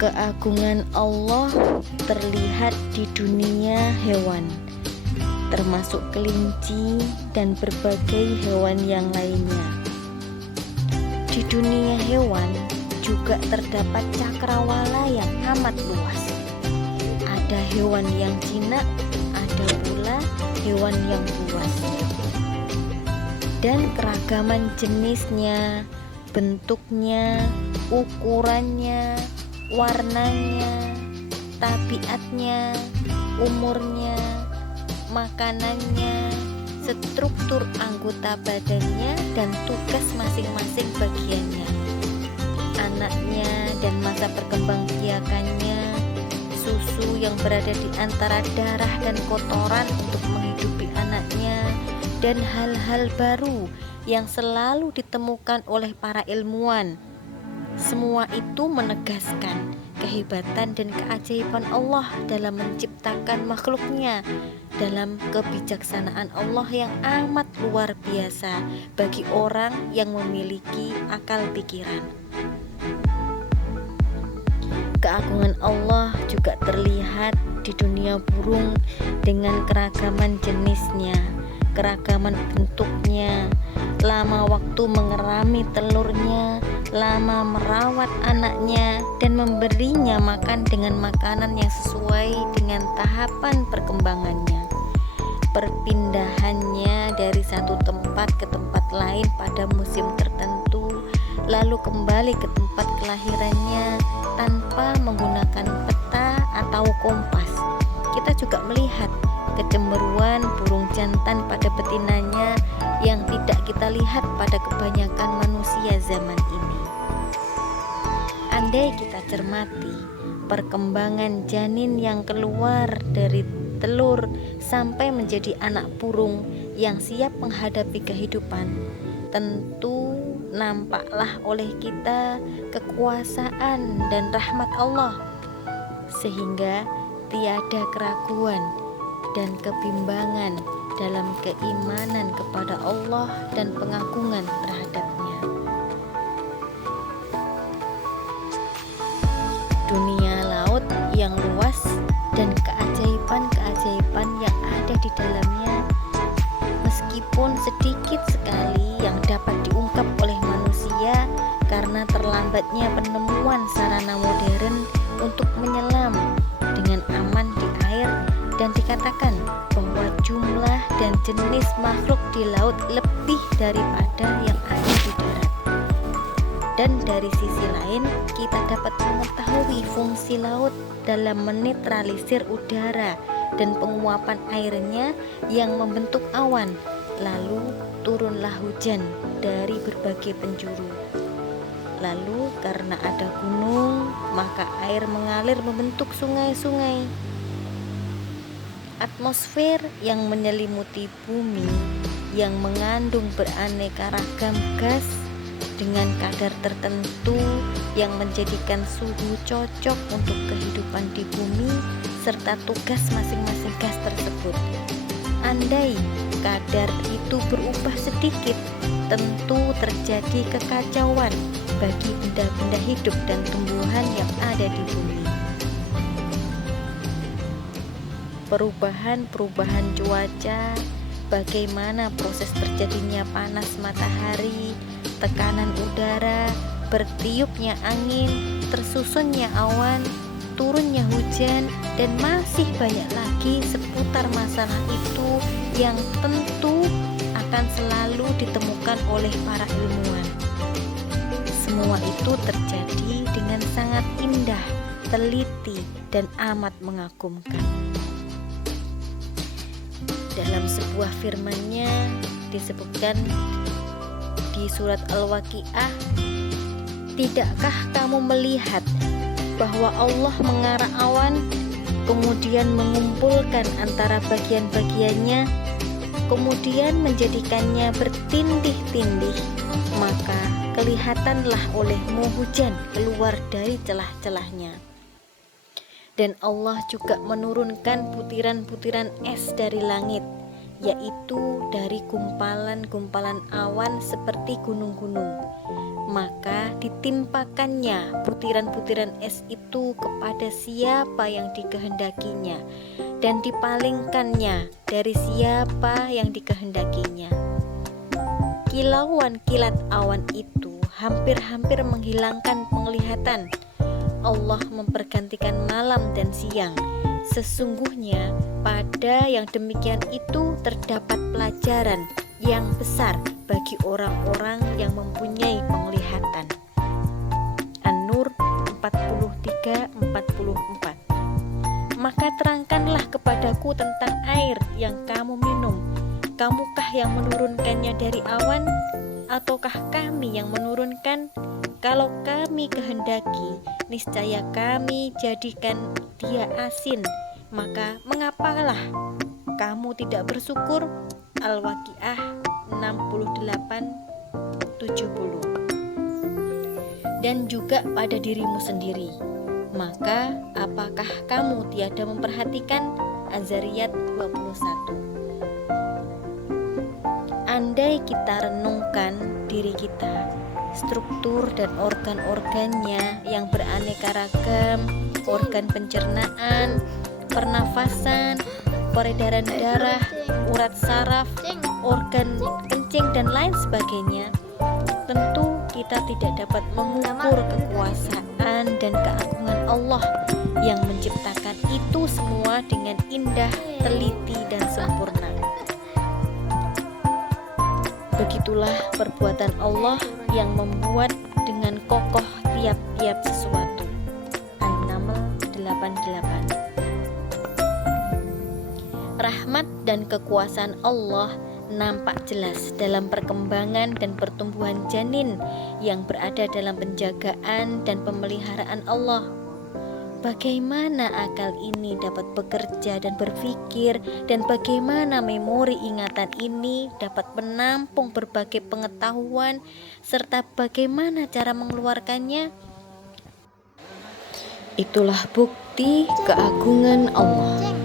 Keagungan Allah terlihat di dunia hewan, termasuk kelinci dan berbagai hewan yang lainnya. Di dunia hewan juga terdapat cakrawala yang amat luas. Ada hewan yang jinak, ada pula hewan yang buas. Dan keragaman jenisnya, bentuknya, ukurannya, warnanya, tabiatnya, umurnya, makanannya, struktur anggota badannya, dan tugas masing-masing bagiannya, anaknya dan masa perkembangbiakannya, susu yang berada di antara darah dan kotoran untuk menghidupi anaknya, dan hal-hal baru yang selalu ditemukan oleh para ilmuwan. Semua itu menegaskan kehebatan dan keajaiban Allah dalam menciptakan makhluknya, dalam kebijaksanaan Allah yang amat luar biasa bagi orang yang memiliki akal pikiran. Keagungan Allah juga terlihat di dunia burung dengan keragaman jenisnya, keragaman bentuknya, lama waktu mengerami telurnya, lama merawat anaknya, dan memberinya makan dengan makanan yang sesuai dengan tahapan perkembangannya. Perpindahannya dari satu tempat ke tempat lain pada musim tertentu, lalu kembali ke tempat kelahirannya tanpa menggunakan peta atau kompas. Kita juga melihat kecemburuan burung jantan pada betinanya yang tidak kita lihat pada kebanyakan manusia zaman ini. Andai kita cermati perkembangan janin yang keluar dari telur sampai menjadi anak burung yang siap menghadapi kehidupan, tentu nampaklah oleh kita kekuasaan dan rahmat Allah, sehingga tiada keraguan dan kebimbangan dalam keimanan kepada Allah dan pengagungan terhadapnya. Dunia laut yang luas dan keajaiban-keajaiban yang ada di dalamnya, meskipun sedikit sekali yang dapat diungkap oleh manusia karena terlambatnya penemuan sarana modern untuk menyelam dengan aman di air, dan dikatakan bahwa jumlah dan jenis makhluk di laut lebih daripada yang ada di darat. Dan dari sisi lain, kita dapat mengetahui fungsi laut dalam menetralisir udara dan penguapan airnya yang membentuk awan, lalu turunlah hujan dari berbagai penjuru. Lalu karena ada gunung, maka air mengalir membentuk sungai-sungai. Atmosfer yang menyelimuti bumi yang mengandung beraneka ragam gas dengan kadar tertentu yang menjadikan suhu cocok untuk kehidupan di bumi serta tugas masing-masing gas tersebut. Andai kadar itu berubah sedikit, tentu terjadi kekacauan bagi benda-benda hidup dan tumbuhan yang ada di bumi. Perubahan-perubahan cuaca, bagaimana proses terjadinya panas matahari, tekanan udara, bertiupnya angin, tersusunnya awan, turunnya hujan, dan masih banyak lagi seputar masalah itu yang tentu akan selalu ditemukan oleh para ilmuwan. Semua itu terjadi dengan sangat indah, teliti, dan amat mengagumkan. Dalam sebuah firman-Nya disebutkan di surat Al-Waqiah, "Tidakkah kamu melihat bahwa Allah mengarah awan, kemudian mengumpulkan antara bagian-bagiannya, kemudian menjadikannya bertindih-tindih, maka kelihatanlah olehmu hujan keluar dari celah-celahnya. Dan Allah juga menurunkan butiran-butiran es dari langit, yaitu dari gumpalan-gumpalan awan seperti gunung-gunung, maka ditimpakannya butiran-butiran es itu kepada siapa yang dikehendakinya, dan dipalingkannya dari siapa yang dikehendakinya. Kilauan kilat awan itu hampir-hampir menghilangkan penglihatan. Allah mempergantikan malam dan siang. Sesungguhnya pada yang demikian itu terdapat pelajaran yang besar bagi orang-orang yang mempunyai penglihatan. An-Nur 43-44. Maka terangkanlah kepadaku tentang air yang kamu minum. Kamukah yang menurunkannya dari awan, ataukah kami yang menurunkan? Kalau kami kehendaki, niscaya kami jadikan dia asin. Maka mengapalah kamu tidak bersyukur? Al-Waqiah 68-70. Dan juga pada dirimu sendiri, maka apakah kamu tiada memperhatikan? Az-Zariyat 21. Andai kita renungkan diri kita, struktur dan organ-organnya yang beraneka ragam, organ pencernaan, pernafasan, peredaran darah, urat saraf, organ kencing dan lain sebagainya, tentu kita tidak dapat mengukur kekuasaan dan keagungan Allah yang menciptakan itu semua dengan indah, teliti dan sempurna. Begitulah perbuatan Allah yang membuat dengan kokoh tiap-tiap sesuatu. An-Naml 88. Rahmat dan kekuasaan Allah nampak jelas dalam perkembangan dan pertumbuhan janin yang berada dalam penjagaan dan pemeliharaan Allah. Bagaimana akal ini dapat bekerja dan berpikir, dan bagaimana memori ingatan ini dapat menampung berbagai pengetahuan, serta bagaimana cara mengeluarkannya? Itulah bukti keagungan Allah.